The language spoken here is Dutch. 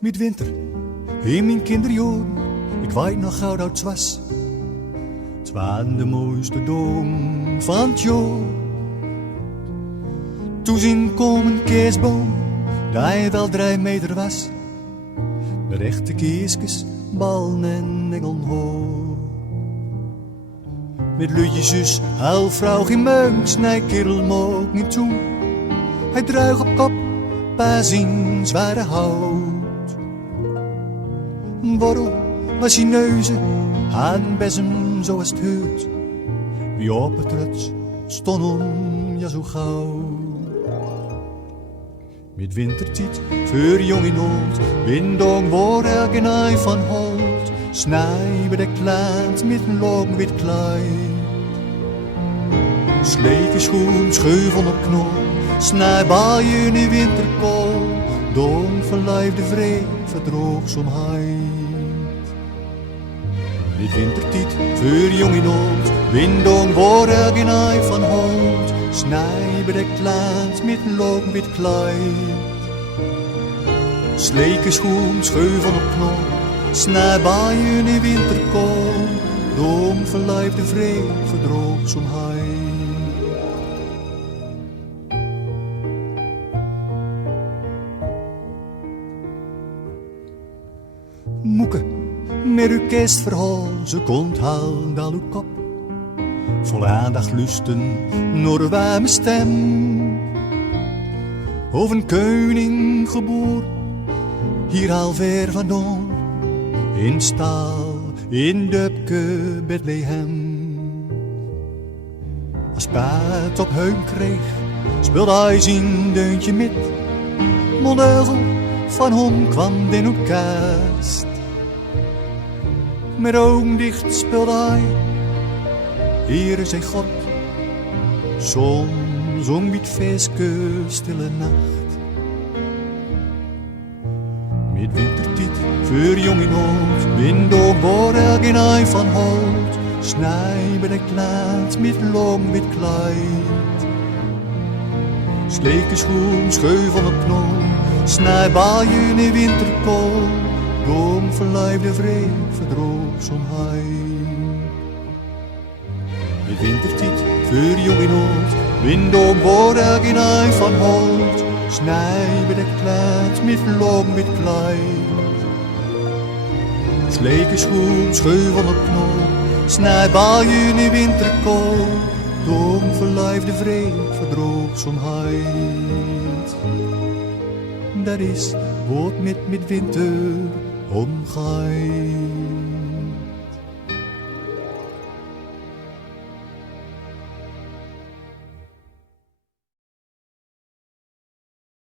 Met winter, in mijn kinderjaren, ik weet nog gauw dat het was. Het waren de mooiste dagen van het jaar. Toen zien kwam een kerstboom, dat het al 3 meter was. Met rechte keesjes, ballen en engelhoor. Met Lutje zus, huilvrouw geen meung, snijkerel mocht niet toe. Hij druig op kop, pa zien zware hout. Waarom was hij neuzen, aan bezem zoals het heurt. Wie op het ruts stond om, ja zo gauw. Met wintertijd, voor jong in oud, windong waar elke naai van hout. Snij bedekt land met een lang wit kleid. Sleke schoen, scheuvel op knol, snij baaien in de winterkool. Dong verlijfde vree, verdroog somheid. Met wintertijd, voor jong in oud, windong waar elke naai van hout. Snij bedekt land met een lang wit kleid. Sleke schoen, scheuvel op knol, snij baaien in de winterkool. Dong verlijfde vree, verdroog somheid. Moeke, met uw kerstverhaal, ze komt halen al uw kop. Vol aandacht lusten, naar warme stem. Of een koning geboren, hier al ver vandaan. In stal, in Dupke, Bethlehem. Als pa het op heum kreeg, speelde hij zijn deuntje met. Monduivel van hem kwam in op kast. Met ogen dicht speelde hij, hier is hij God. Soms zong wie het feestje stille nacht. Met wintertijd, voor jong in oud, wind ook waar elke naai van hout. Snij bedekt laat met lang wit kleid. Sleke schoen, scheuvel op knol, snij baaien in de winterkool. Dom verlijfde vree, verdroog somheid. Met wintertijd, voor jong in oud, wind ook waar elke naai van hout. Snij bedekt laat met lang wit kleid. Sleke schoen, scheuvel op knol, snij baaien in de winterkool. Dom verlijfde vree, verdroog somheid. Dat is wat met winter omgaat.